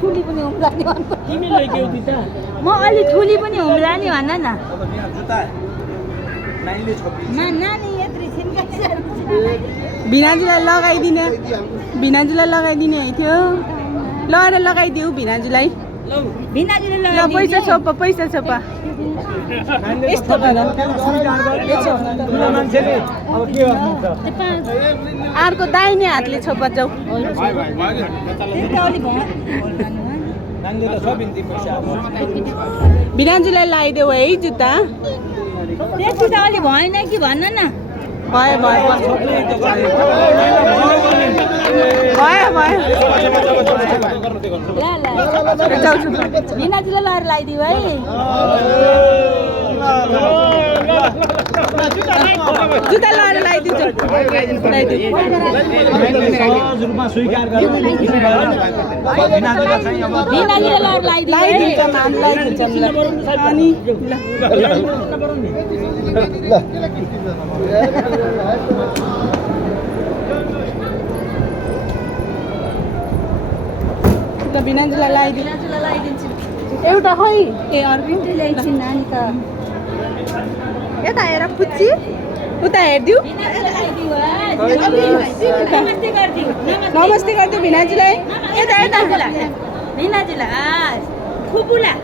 ठुली पनि उम्लाने भन्नु तिमीले के हो दिता म अलि ठुली पनि उम्लाने भन्न न नानी यत्रो भिनाजुलाई लगाइदिने भिनाजुलाई लगाइदिने थियो ल लगाइदिऊ भिनाजुलाई भिनाजुले ल पैसा छोपा पैसा छोपा यस्तो गर अर्को दाहिने हातले छोपा जाऊ भिनाजुलाई लगाइदेऊ है जुत्ता त्यति त अलि भएन कि भन्न न भयो भयो भयो भयो ल ल भिनाजुले लगाएर लगाइदिऊ है जुत्ता लगाएर लगाइदिऊ भिनाजुले लगाएर लगाइदिऊ अनि भिनाजुलाई लगाइदिन्छु एउटा खै ए अर्को ल्याइदिन्छु नानी त यता हेर पुच्ची उता हेरिदिऊ नमस्ते गरिदिऊ भिनाजुलाई यता यता भिनाजुलाई फुपूलाई